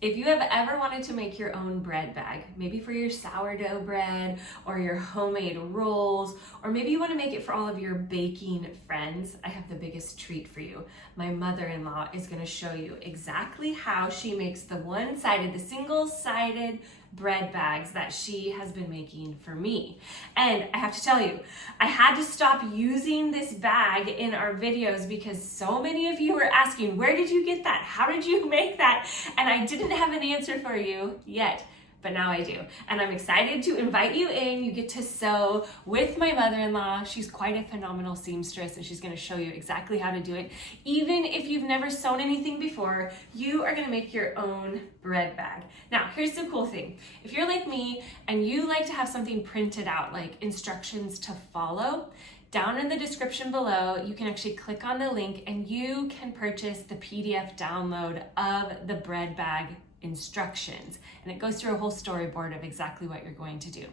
If you have ever wanted to make your own bread bag, maybe for your sourdough bread or your homemade rolls, or maybe you want to make it for all of your baking friends, I have the biggest treat for you. My mother-in-law is going to show you exactly how she makes the one-sided, the single-sided bread bags that she has been making for me. And I have to tell you, I had to stop using this bag in our videos because so many of you were asking, where did you get that? How did you make that? And I didn't have an answer for you yet, but now I do. And I'm excited to invite you in. You get to sew with my mother-in-law. She's quite a phenomenal seamstress and she's gonna show you exactly how to do it. Even if you've never sewn anything before, you are gonna make your own bread bag. Now, here's the cool thing. If you're like me and you like to have something printed out, like instructions to follow, down in the description below, you can actually click on the link and you can purchase the PDF download of the bread bag instructions, and it goes through a whole storyboard of exactly what you're going to do.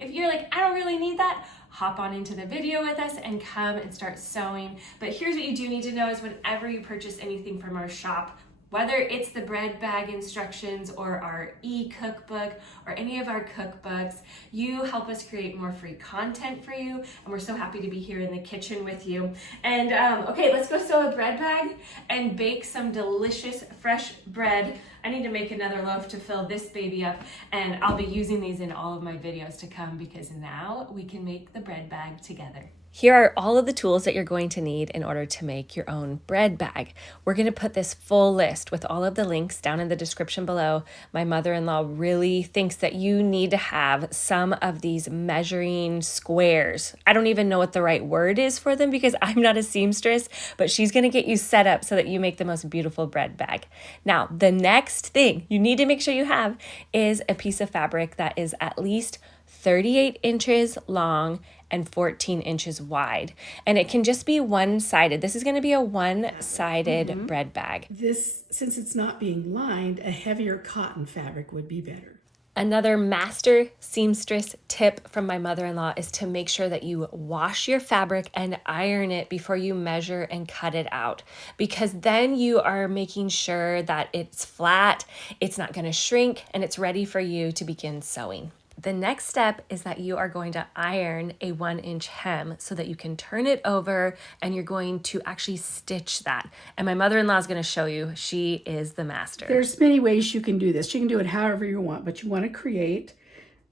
If you're like, I don't really need that, hop on into the video with us and come and start sewing. But here's what you do need to know is whenever you purchase anything from our shop, whether it's the bread bag instructions or our e-cookbook or any of our cookbooks, you help us create more free content for you, and we're so happy to be here in the kitchen with you. And okay, let's go sew a bread bag and bake some delicious fresh bread. I need to make another loaf to fill this baby up, and I'll be using these in all of my videos to come because now we can make the bread bag together. Here are all of the tools that you're going to need in order to make your own bread bag. We're going to put this full list with all of the links down in the description below. My mother-in-law really thinks that you need to have some of these measuring squares. I don't even know what the right word is for them because I'm not a seamstress, but she's going to get you set up so that you make the most beautiful bread bag. Now, the next thing you need to make sure you have is a piece of fabric that is at least 38 inches long and 14 inches wide. And it can just be one-sided. This is going to be a one-sided bread bag. This, since it's not being lined, a heavier cotton fabric would be better. Another master seamstress tip from my mother-in-law is to make sure that you wash your fabric and iron it before you measure and cut it out, because then you are making sure that it's flat, it's not going to shrink, and it's ready for you to begin sewing. The next step is that you are going to iron a 1-inch hem so that you can turn it over and you're going to actually stitch that. And my mother-in-law is going to show you. She is the master. There's many ways you can do this. You can do it however you want, but you want to create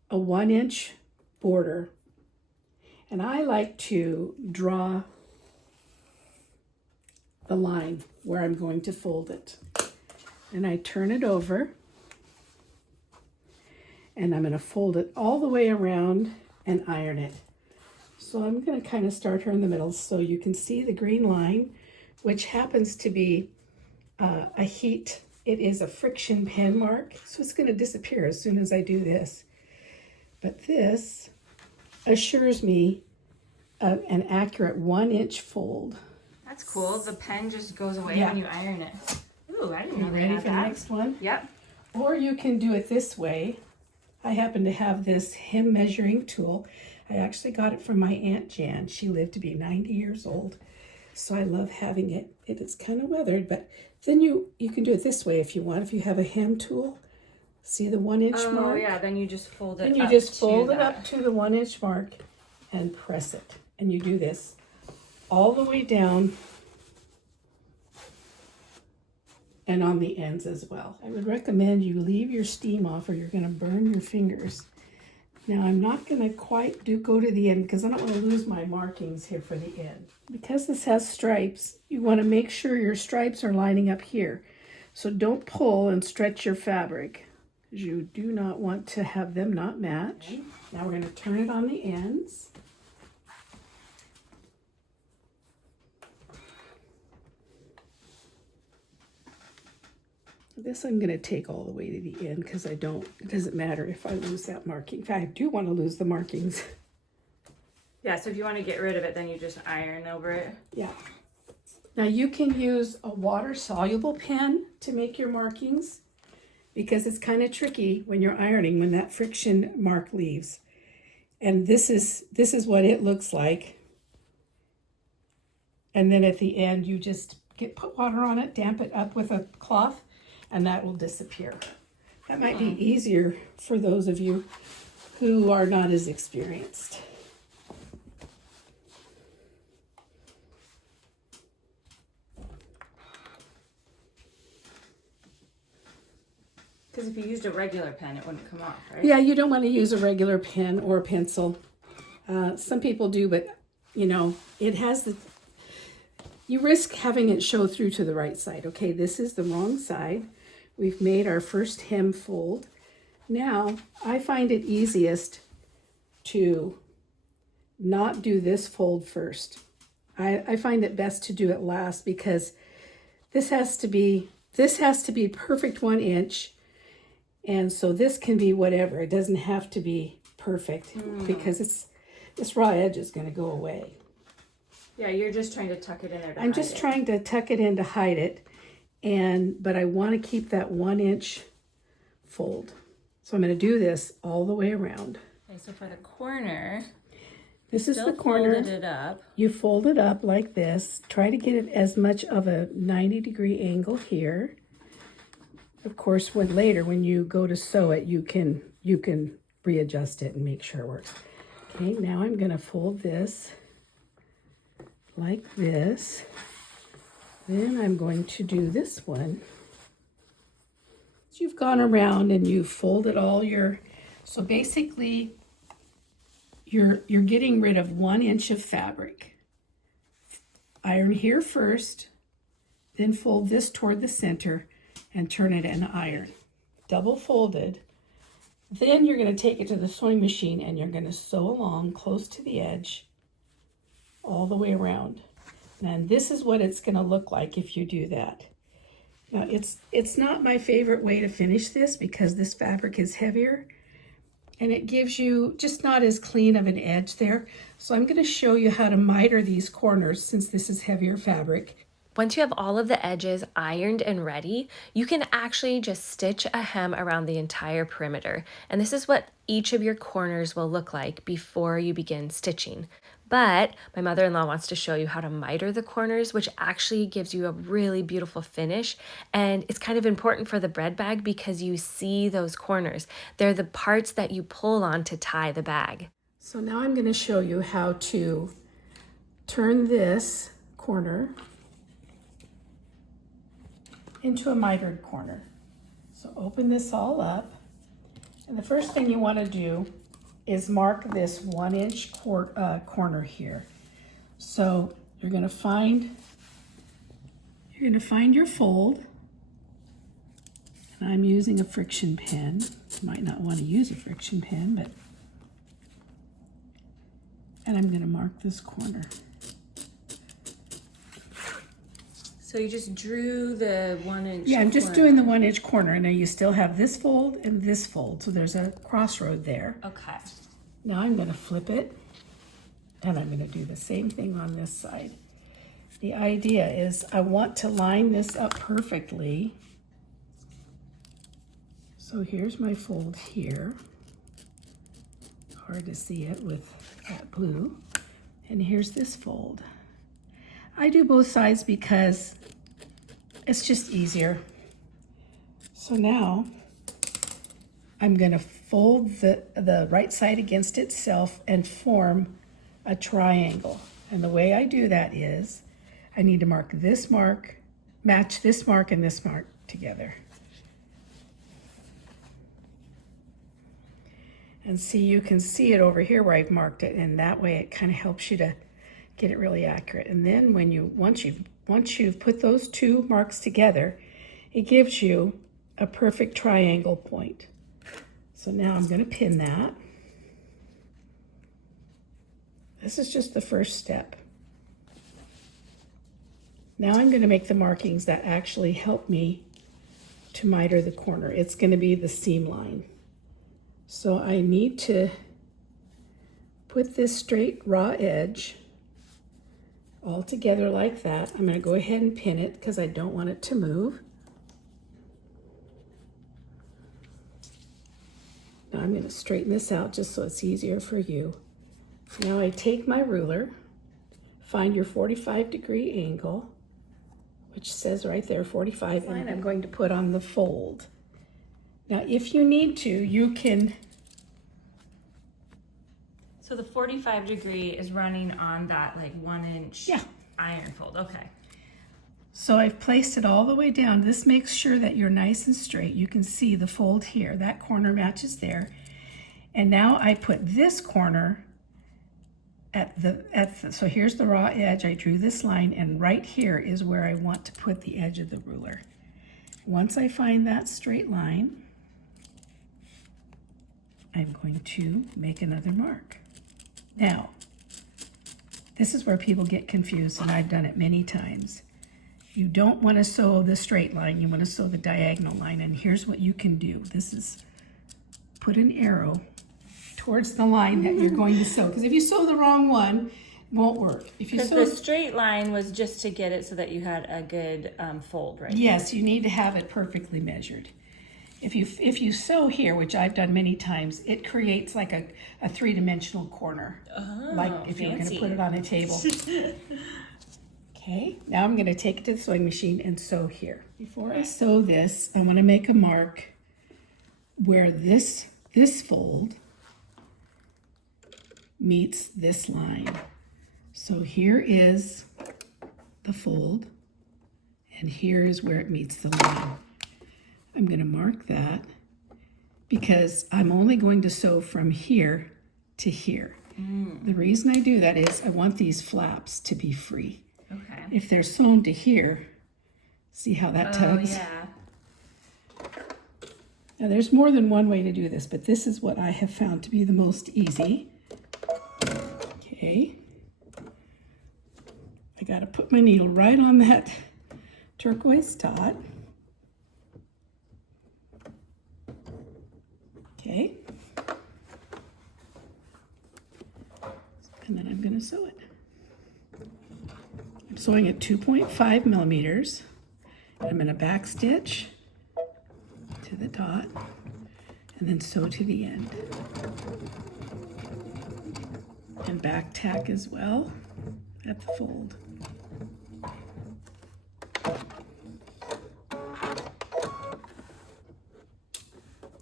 a 1-inch border. And I like to draw the line where I'm going to fold it. And I turn it over. And I'm going to fold it all the way around and iron it. So I'm going to kind of start her in the middle so you can see the green line, which happens to be a heat. It is a friction pen mark, so it's going to disappear as soon as I do this. But this assures me of an accurate 1-inch fold. That's cool. The pen just goes away when you iron it. Ooh, I didn't know they Ready had for the that. next one? Yep. Or you can do it this way. I happen to have this hem measuring tool. I actually got it from my Aunt Jan. She lived to be 90 years old. So I love having it. It is kind of weathered, but then you can do it this way if you want. If you have a hem tool, see the 1-inch mark? Oh yeah, then you just fold it up. Then you just fold it up to the 1-inch mark and press it. And you do this all the way down and on the ends as well. I would recommend you leave your steam off or you're going to burn your fingers. Now I'm not going to quite go to the end because I don't want to lose my markings here for the end. Because this has stripes, you want to make sure your stripes are lining up here. So don't pull and stretch your fabric because you do not want to have them not match. Okay. Now we're going to turn it on the ends. This I'm going to take all the way to the end because it doesn't matter if I lose that marking. In fact, I do want to lose the markings. Yeah, so if you want to get rid of it, then you just iron over it. Yeah. Now you can use a water-soluble pen to make your markings because it's kind of tricky when you're ironing when that friction mark leaves. And this is what it looks like. And then at the end, you just put water on it, damp it up with a cloth, and that will disappear. That might be easier for those of you who are not as experienced. Because if you used a regular pen, it wouldn't come off, right? Yeah, you don't want to use a regular pen or a pencil. Some people do, but you know, it has the, you risk having it show through to the right side. Okay, this is the wrong side. We've made our first hem fold. Now, I find it easiest to not do this fold first. I find it best to do it last because this has to be perfect 1 inch. And so this can be whatever. It doesn't have to be perfect because this raw edge is going to go away. Yeah, you're just trying to tuck it in there to I'm just trying to tuck it in to hide it, but I want to keep that 1 inch fold. So I'm going to do this all the way around. Okay, so for the corner, this is the corner. Folded it up. You fold it up like this. Try to get it as much of a 90-degree angle here. Of course, when you go to sew it, you can readjust it and make sure it works. Okay, now I'm going to fold this like this. Then I'm going to do this one. You've gone around and you've folded all so basically you're getting rid of 1 inch of fabric. Iron here first, then fold this toward the center and turn it in iron. Double folded. Then you're going to take it to the sewing machine and you're going to sew along close to the edge all the way around. And this is what it's going to look like if you do that. Now it's not my favorite way to finish this because this fabric is heavier and it gives you just not as clean of an edge there. So I'm going to show you how to miter these corners since this is heavier fabric. Once you have all of the edges ironed and ready, you can actually just stitch a hem around the entire perimeter. And this is what each of your corners will look like before you begin stitching. But my mother-in-law wants to show you how to miter the corners, which actually gives you a really beautiful finish. And it's kind of important for the bread bag because you see those corners. They're the parts that you pull on to tie the bag. So now I'm going to show you how to turn this corner into a mitered corner. So open this all up, and the first thing you want to do is mark this 1 inch corner here. So you're going to find your fold, and I'm using a friction pen. You might not want to use a friction pen, and I'm going to mark this corner. So you just drew the 1 inch. Yeah, I'm just doing the 1 inch corner, and now you still have this fold and this fold. So there's a crossroad there. Okay. Now I'm going to flip it, and I'm going to do the same thing on this side. The idea is I want to line this up perfectly. So here's my fold here. Hard to see it with that blue. And here's this fold. I do both sides because it's just easier. So now I'm going to fold the right side against itself and form a triangle. And the way I do that is I need to mark this mark, match this mark and this mark together. And see, you can see it over here where I've marked it, and that way it kind of helps you to get it really accurate. And then once you've put those two marks together, it gives you a perfect triangle point. So now I'm going to pin that. This is just the first step. Now I'm going to make the markings that actually help me to miter the corner. It's going to be the seam line. So I need to put this straight raw edge all together like that. I'm going to go ahead and pin it because I don't want it to move. Now I'm going to straighten this out just so it's easier for you. Now I take my ruler, find your 45-degree angle, which says right there 45, and I'm going to put on the fold. Now if you need to, you can. So the 45 degree is running on that like 1 inch iron fold. Okay. So I've placed it all the way down. This makes sure that you're nice and straight. You can see the fold here. That corner matches there. And now I put this corner so here's the raw edge. I drew this line, and right here is where I want to put the edge of the ruler. Once I find that straight line, I'm going to make another mark. Now, this is where people get confused, and I've done it many times. You don't want to sew the straight line, you want to sew the diagonal line, and here's what you can do. This is put an arrow towards the line that you're going to sew, because if you sew the wrong one, it won't work. If you sew the straight line was just to get it so that you had a good fold, right? Yes, you need to have it perfectly measured. If you sew here, which I've done many times, it creates like a three-dimensional corner, like if you're going to put it on a table. Okay, now I'm going to take it to the sewing machine and sew here. Before I sew this, I want to make a mark where this fold meets this line. So here is the fold, and here is where it meets the line. I'm going to mark that because I'm only going to sew from here to here. The reason I do that is I want these flaps to be free. Okay. If they're sewn to here, see how that tugs? Oh, yeah. Now there's more than one way to do this, but this is what I have found to be the most easy. Okay. I got to put my needle right on that turquoise dot. Okay. And then I'm going to sew it. I'm sewing at 2.5 millimeters. I'm going to back stitch to the dot and then sew to the end. And back tack as well at the fold.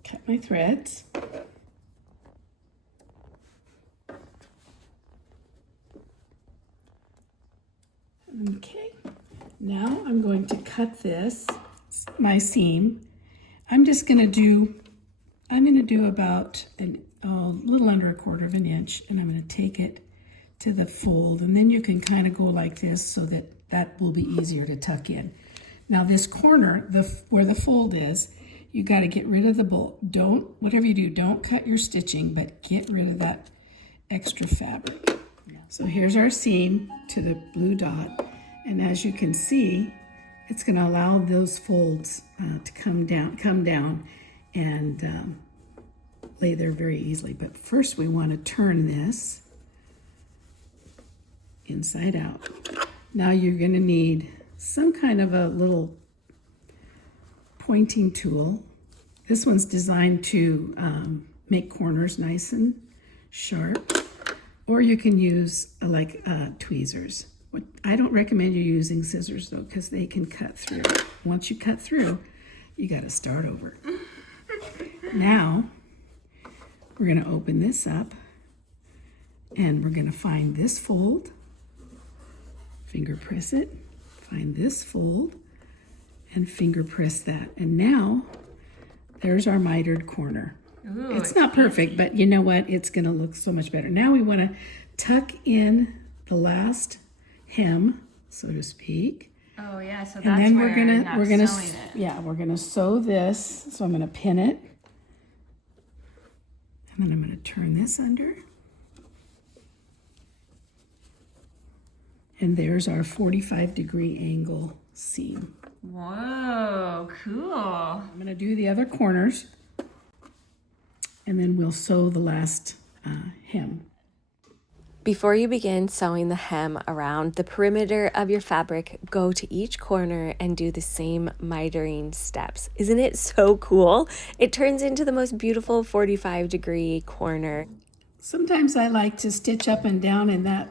Cut my threads. Okay, now I'm going to cut this, my seam. I'm going to do about a little under 1/4 inch, and I'm going to take it to the fold, and then you can kind of go like this so that will be easier to tuck in. Now this corner, where the fold is, you got to get rid of the bolt. Whatever you do, don't cut your stitching, but get rid of that extra fabric. So here's our seam to the blue dot, and as you can see, it's going to allow those folds to come down and lay there very easily. But first we want to turn this inside out. Now you're going to need some kind of a little pointing tool. This one's designed to make corners nice and sharp, or you can use tweezers. I don't recommend you using scissors though, because they can cut through. Once you cut through, you got to start over. Now we're going to open this up, and we're going to find this fold, finger press it, find this fold, and finger press that. And now there's our mitered corner. Ooh, it's not perfect, but you know what? It's going to look so much better. Now we want to tuck in the last hem, so to speak. Oh yeah, so that's and then where we're gonna sewing it. Yeah, we're gonna sew this. So I'm gonna pin it, and then I'm gonna turn this under, and there's our 45-degree angle seam. Whoa, cool. I'm gonna do the other corners, and then we'll sew the last hem. Before you begin sewing the hem around the perimeter of your fabric, go to each corner and do the same mitering steps. Isn't it so cool? It turns into the most beautiful 45-degree corner. Sometimes I like to stitch up and down in that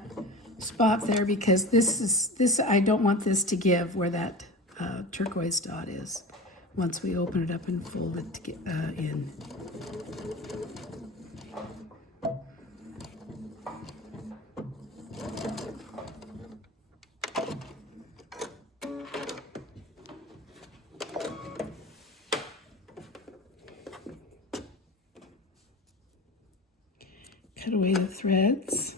spot there because this I don't want this to give where that turquoise dot is once we open it up and fold it to get, in. Cut away the threads.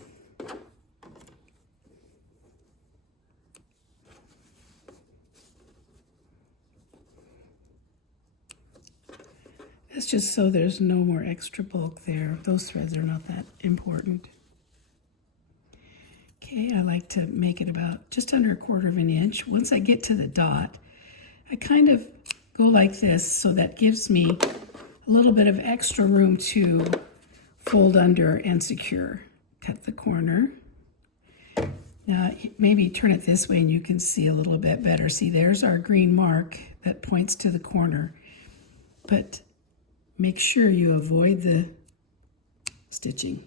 That's just so there's no more extra bulk there. Those threads are not that important. Okay, I like to make it about just under 1/4 of an inch. Once I get to the dot, I kind of go like this, so that gives me a little bit of extra room to fold under and secure. Cut the corner. Now maybe turn it this way and you can see a little bit better. See, there's our green mark that points to the corner. But make sure you avoid the stitching.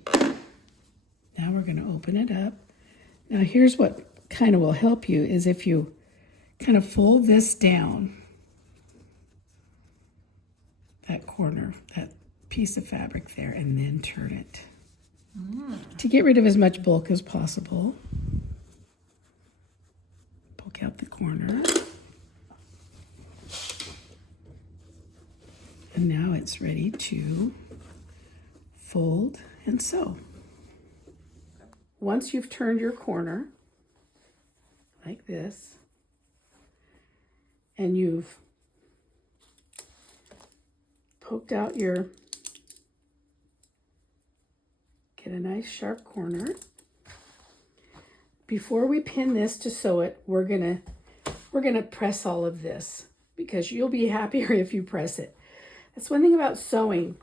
Now we're going to open it up. Now here's what kind of will help you is if you kind of fold this down, that corner, that piece of fabric there, and then turn it. To get rid of as much bulk as possible. Poke out the corner. And now it's ready to fold and sew. Once you've turned your corner, like this, and you've poked out your, get a nice sharp corner. Before we pin this to sew it, we're gonna press all of this because you'll be happier if you press it. That's one thing about sewing.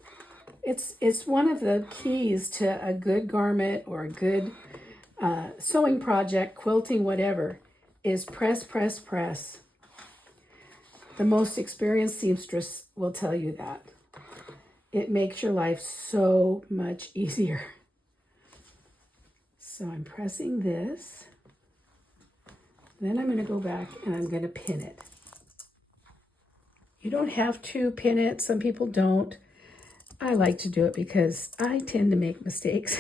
It's one of the keys to a good garment or a good sewing project, quilting, whatever, is press, press, press. The most experienced seamstress will tell you that. It makes your life so much easier. So I'm pressing this. Then I'm going to go back and I'm going to pin it. You don't have to pin it. Some people don't. I like to do it because I tend to make mistakes.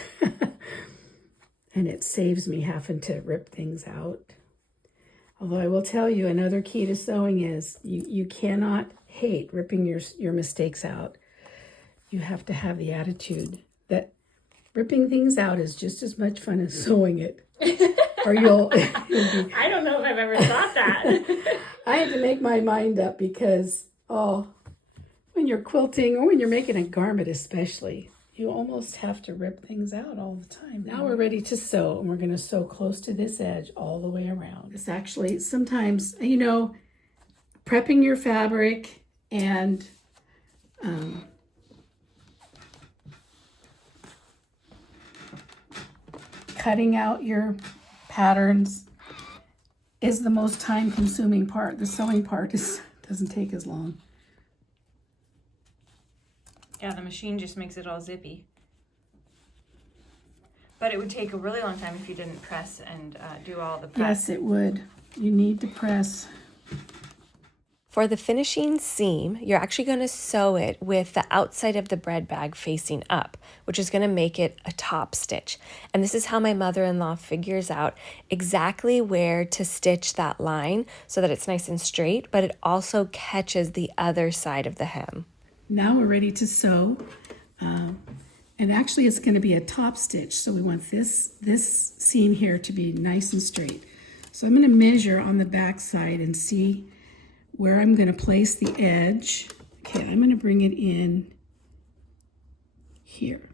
And it saves me having to rip things out. Although I will tell you, another key to sewing is you cannot hate ripping your mistakes out. You have to have the attitude that ripping things out is just as much fun as sewing it. Or you'll be... I don't know if I've ever thought that. I had to make my mind up because, when you're quilting or when you're making a garment especially, you almost have to rip things out all the time. Now we're ready to sew, and we're going to sew close to this edge all the way around. It's actually sometimes, prepping your fabric and cutting out your patterns is the most time-consuming part. The sewing part doesn't take as long. Yeah, the machine just makes it all zippy. But it would take a really long time if you didn't press and do all the prep. Yes, it would. You need to press. For the finishing seam, you're actually going to sew it with the outside of the bread bag facing up, which is going to make it a top stitch. And this is how my mother-in-law figures out exactly where to stitch that line so that it's nice and straight, but it also catches the other side of the hem. Now we're ready to sew. And actually it's going to be a top stitch. So we want this seam here to be nice and straight. So I'm going to measure on the back side and see where I'm going to place the edge. Okay, I'm going to bring it in here.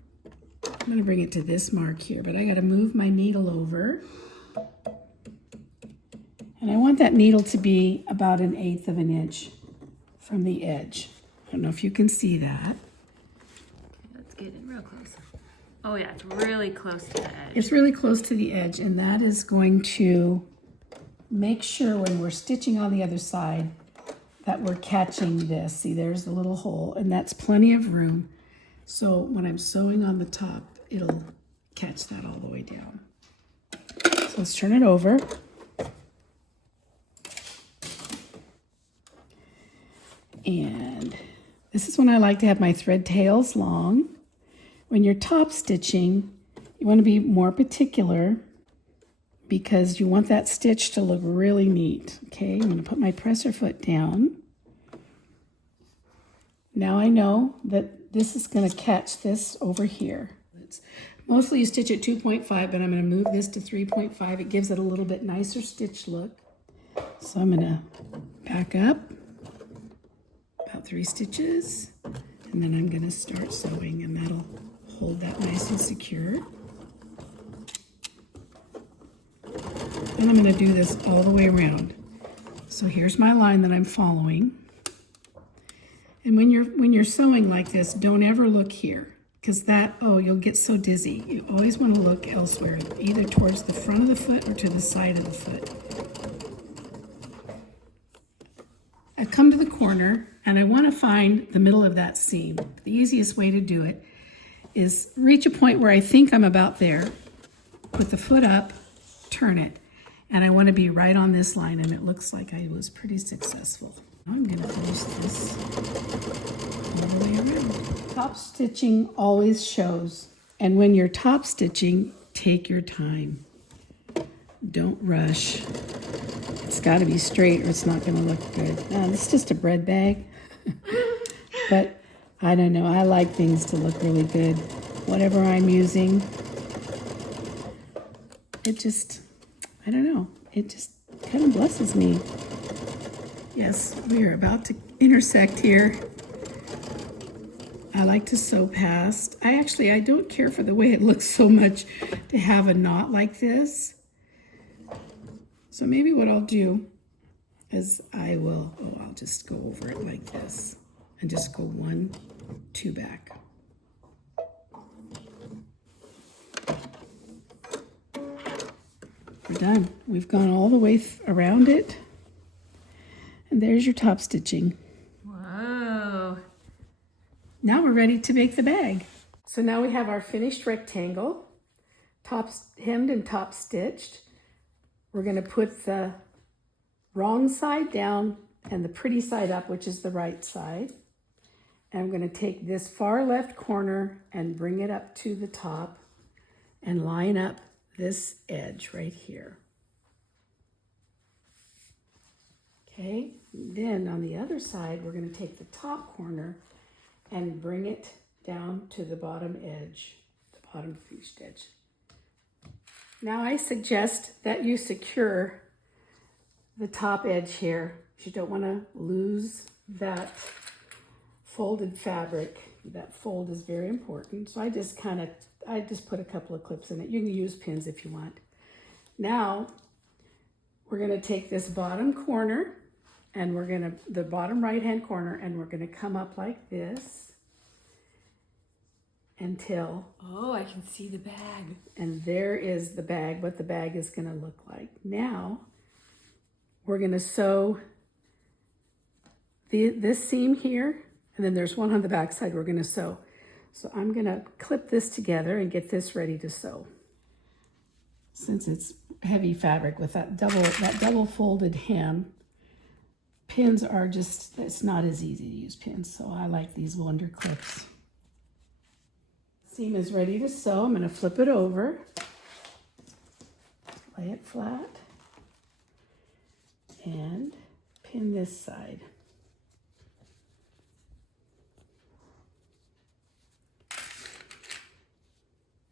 I'm going to bring it to this mark here, but I got to move my needle over. And I want that needle to be about 1/8 of an inch from the edge. I don't know if you can see that. Let's get in real close. Oh yeah, it's really close to the edge. It's really close to the edge, and that is going to make sure when we're stitching on the other side that we're catching this. See, there's the little hole, and that's plenty of room. So when I'm sewing on the top, it'll catch that all the way down. So let's turn it over. And this is when I like to have my thread tails long. When you're top stitching, you want to be more particular because you want that stitch to look really neat. Okay, I'm going to put my presser foot down. Now I know that this is going to catch this over here. Mostly you stitch at 2.5, but I'm going to move this to 3.5. It gives it a little bit nicer stitch look. So I'm going to back up about 3 stitches, and then I'm going to start sewing, and that'll hold that nice and secure. And I'm going to do this all the way around. So here's my line that I'm following. And when you're sewing like this, don't ever look here, because you'll get so dizzy. You always want to look elsewhere, either towards the front of the foot or to the side of the foot. I've come to the corner and I want to find the middle of that seam. The easiest way to do it is reach a point where I think I'm about there, put the foot up, turn it, and I want to be right on this line, and it looks like I was pretty successful. I'm going to finish this all the way around. Top stitching always shows, and when you're top stitching, take your time. Don't rush. It's got to be straight or it's not going to look good. Now, this is just a bread bag, but I don't know. I like things to look really good. Whatever I'm using, I don't know. It just kind of blesses me. Yes, we are about to intersect here. I like to sew past. I don't care for the way it looks so much to have a knot like this. So maybe what I'll do is I'll just go over it like this and just go 1, 2 back. We're done. We've gone all the way around it. And there's your top stitching. Whoa. Now we're ready to make the bag. So now we have our finished rectangle, top hemmed and top stitched. We're going to put the wrong side down and the pretty side up, which is the right side. And I'm going to take this far left corner and bring it up to the top and line up this edge right here. Okay, then on the other side, we're going to take the top corner and bring it down to the bottom edge, the bottom finished edge. Now I suggest that you secure the top edge here. You don't want to lose that folded fabric. That fold is very important. So I just put a couple of clips in it. You can use pins if you want. Now we're going to take this bottom corner and the bottom right hand corner, and we're going to come up like this until, Oh, I can see the bag. and there is the bag, what the bag is going to look like. Now we're going to sew this seam here, and then there's one on the back side we're going to sew. So I'm going to clip this together and get this ready to sew. Since it's heavy fabric with that double folded hem, pins are it's not as easy to use pins, so I like these Wonder clips. Seam is ready to sew. I'm going to flip it over, lay it flat, and pin this side.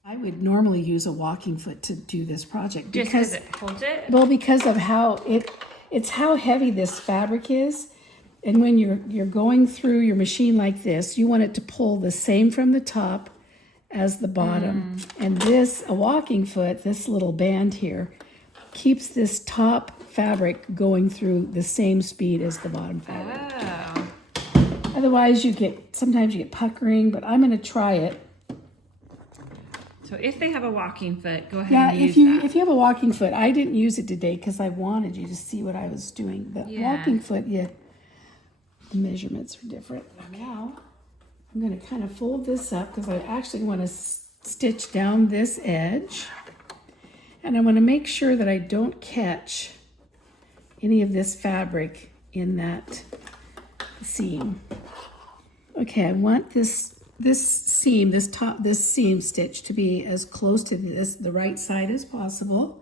I would normally use a walking foot to do this project Because it holds it? well, because of how it's how heavy this fabric is. And when you're going through your machine like this, you want it to pull the same from the top as the bottom. And a walking foot, this little band here, keeps this top fabric going through the same speed as the bottom fabric. Oh. Otherwise, sometimes you get puckering, but I'm going to try it. So if they have a walking foot, go ahead and use if you have a walking foot, I didn't use it today because I wanted you to see what I was doing. The walking foot, the measurements are different. Now I'm going to kind of fold this up because I actually want to stitch down this edge, and I want to make sure that I don't catch any of this fabric in that seam. Okay, I want this seam stitch to be as close to the right side as possible.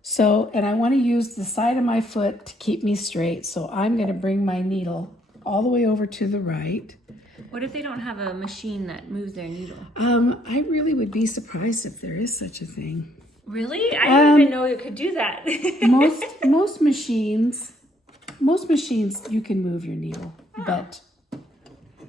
So, and I want to use the side of my foot to keep me straight. So I'm going to bring my needle all the way over to the right. What if they don't have a machine that moves their needle? I really would be surprised if there is such a thing. Really? I didn't even know it could do that. most machines you can move your needle, but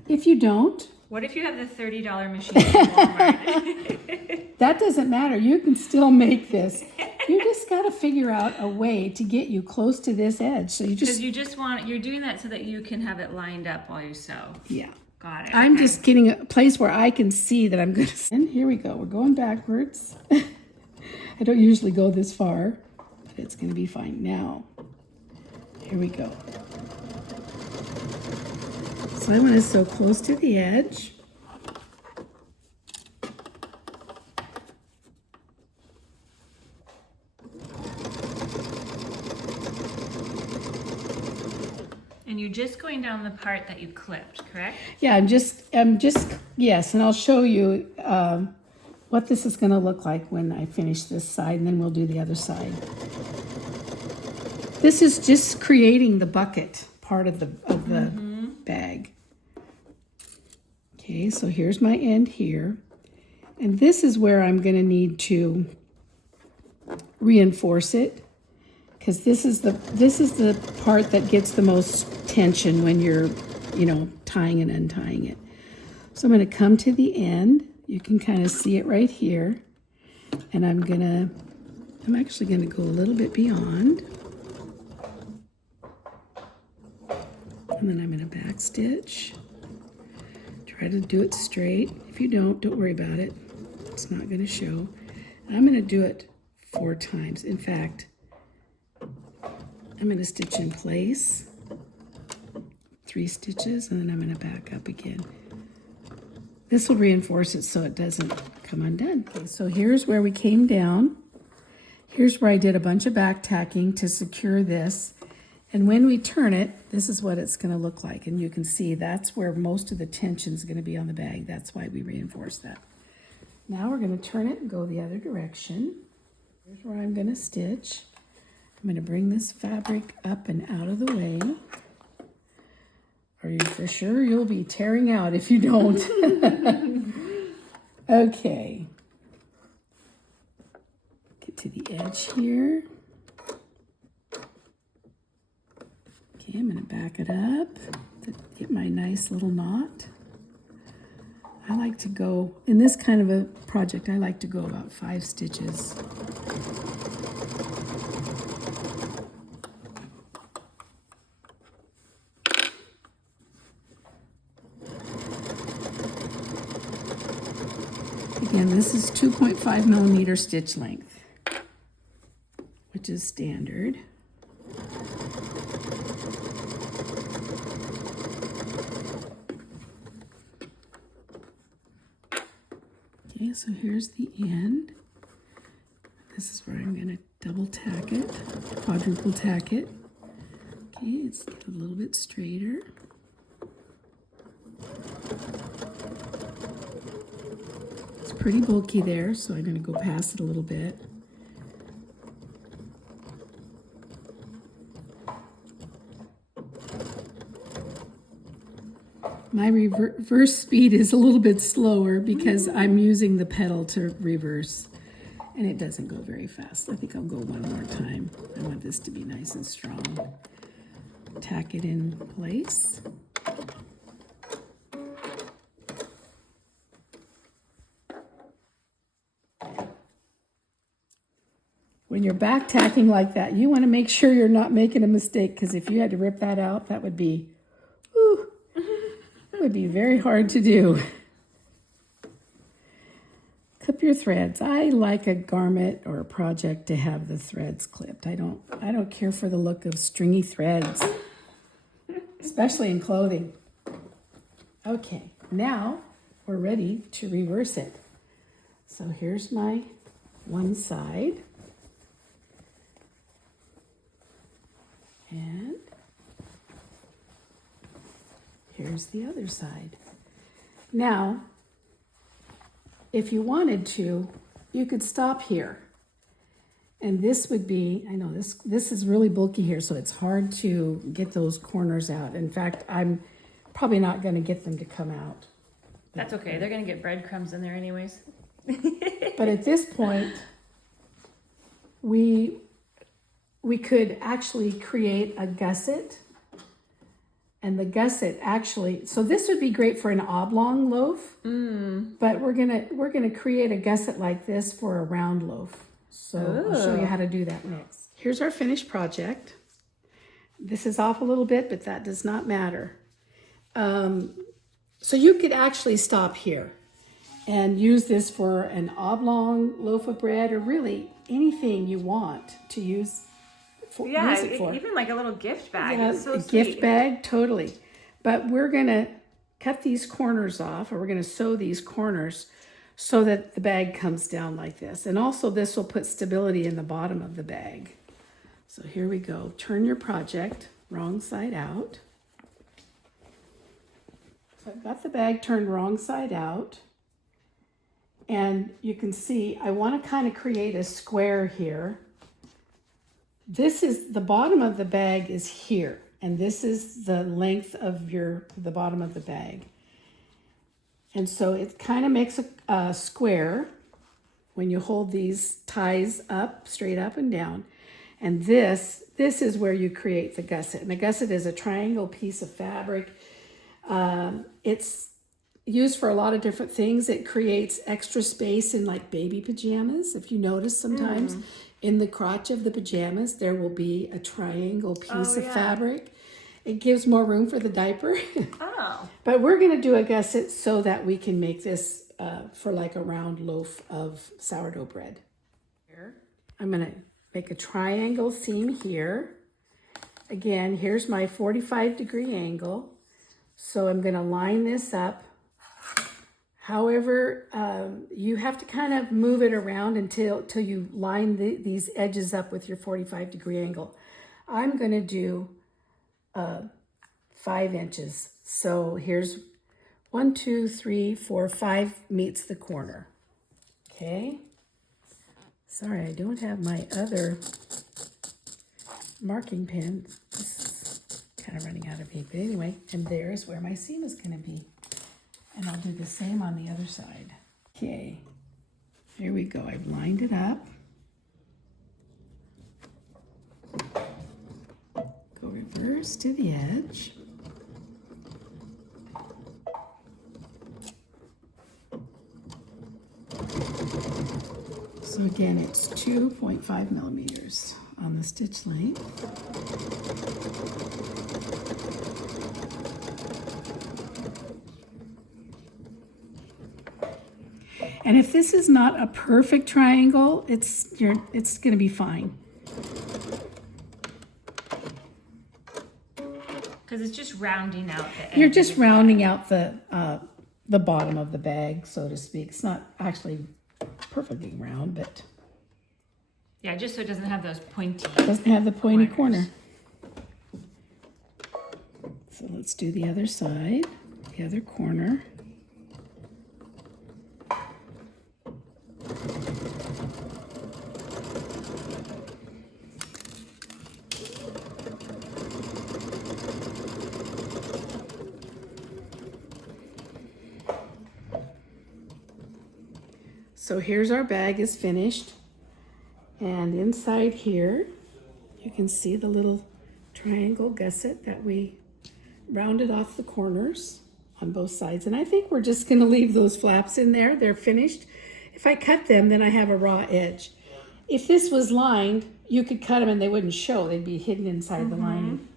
if you don't, what if you have the $30 machine from Walmart? that doesn't matter. You can still make this. You just got to figure out a way to get you close to this edge. So you're doing that so that you can have it lined up while you sew. Yeah. Got it. I'm just getting a place where I can see that I'm going to. And here we go. We're going backwards. I don't usually go this far, but it's going to be fine now. Here we go. So I want to sew close to the edge. And you're just going down the part that you clipped, correct? Yeah, I'm just, yes, and I'll show you what this is going to look like when I finish this side, and then we'll do the other side. This is just creating the bucket part of the bag. Okay, so here's my end here, and this is where I'm going to need to reinforce it, because this is the part that gets the most tension when you're, tying and untying it. So I'm going to come to the end. You can kind of see it right here, and I'm actually going to go a little bit beyond, and then I'm going to back stitch. Try to do it straight. If you don't worry about it. It's not going to show. And I'm going to do it 4 times. In fact, I'm going to stitch in place, 3 stitches, and then I'm going to back up again. This will reinforce it so it doesn't come undone. Okay, so here's where we came down. Here's where I did a bunch of back tacking to secure this. And when we turn it, this is what it's going to look like. And you can see that's where most of the tension is going to be on the bag. That's why we reinforce that. Now we're going to turn it and go the other direction. Here's where I'm going to stitch. I'm going to bring this fabric up and out of the way. Are you for sure you'll be tearing out if you don't? Okay. Get to the edge here. Okay, I'm going to back it up to get my nice little knot. I like to go, in this kind of a project, I like to go about 5 stitches. Again, this is 2.5 millimeter stitch length, which is standard. Okay, so here's the end. This is where I'm going to double tack it, quadruple tack it. Okay, let's get a little bit straighter. It's pretty bulky there, so I'm going to go past it a little bit. My reverse speed is a little bit slower because I'm using the pedal to reverse, and it doesn't go very fast. I think I'll go one more time. I want this to be nice and strong. Tack it in place. When you're back tacking like that, you want to make sure you're not making a mistake, because if you had to rip that out, that would be, it would be very hard to do. Clip your threads. I like a garment or a project to have the threads clipped. I don't care for the look of stringy threads, especially in clothing. Okay, now we're ready to reverse it. So here's my one side. And Here's the other side. Now, if you wanted to, you could stop here. And this would be, I know this is really bulky here, so it's hard to get those corners out. In fact, I'm probably not going to get them to come out. That's okay. They're going to get breadcrumbs in there anyways. But at this point, we could actually create a gusset. And the gusset actually, so this would be great for an oblong loaf, but we're gonna create a gusset like this for a round loaf. So I'll show you how to do that next. Here's our finished project. This is off a little bit, but that does not matter. So you could actually stop here and use this for an oblong loaf of bread, or really anything you want to use. Use it for. Even like a little gift bag. Yeah, it's so a sweet. gift bag, totally. But we're gonna cut these corners off, or we're gonna sew these corners so that the bag comes down like this. And also this will put stability in the bottom of the bag. So here we go. Turn your project wrong side out. So I've got the bag turned wrong side out. And you can see I want to kind of create a square here. This is the bottom of the bag is here, and this is the length of the bottom of the bag. And so it kind of makes a square when you hold these ties up, straight up and down. And this is where you create the gusset. And the gusset is a triangle piece of fabric. It's used for a lot of different things. It creates extra space in like baby pajamas. If you notice sometimes in the crotch of the pajamas, there will be a triangle piece of fabric. It gives more room for the diaper. But we're going to do a gusset so that we can make this for like a round loaf of sourdough bread. Here, I'm going to make a triangle seam here. Again, here's my 45-degree angle. So I'm going to line this up. However, you have to kind of move it around until you line these edges up with your 45-degree angle. I'm going to do 5 inches. So here's 1, 2, 3, 4, 5 meets the corner. Okay. Sorry, I don't have my other marking pen. This is kind of running out of ink. But anyway, and there's where my seam is going to be. And I'll do the same on the other side. Okay, here we go. I've lined it up. Go reverse to the edge. So again, it's 2.5 millimeters on the stitch length. And if this is not a perfect triangle, it's going to be fine. Because it's just rounding out the edge. You're just rounding out the bottom of the bag, so to speak. It's not actually perfectly round, but yeah, just so it doesn't have those pointy. it doesn't have the pointy corners. corner. So let's do the other side, the other corner. So here's our bag is finished, and inside here you can see the little triangle gusset that we rounded off the corners on both sides. And I think we're just going to leave those flaps in there. They're finished. If I cut them, then I have a raw edge. If this was lined, you could cut them and they wouldn't show. They'd be hidden inside the lining.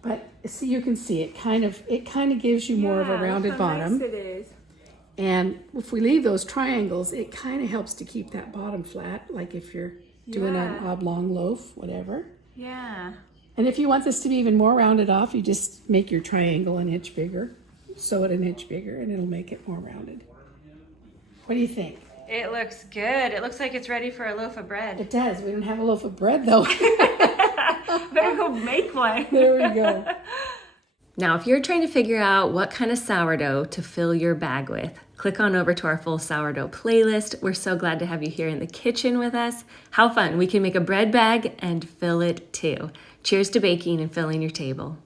But see, you can see it kind of gives you more of a rounded bottom. Nice it is. And if we leave those triangles, it kind of helps to keep that bottom flat, like if you're doing an oblong loaf, whatever. Yeah. And if you want this to be even more rounded off, you just make your triangle an inch bigger, sew it an inch bigger, and it'll make it more rounded. What do you think? It looks good. It looks like it's ready for a loaf of bread. It does. We don't have a loaf of bread, though. Better go make one. There we go. Now, if you're trying to figure out what kind of sourdough to fill your bag with, click on over to our full sourdough playlist. We're so glad to have you here in the kitchen with us. How fun! We can make a bread bag and fill it too. Cheers to baking and filling your table.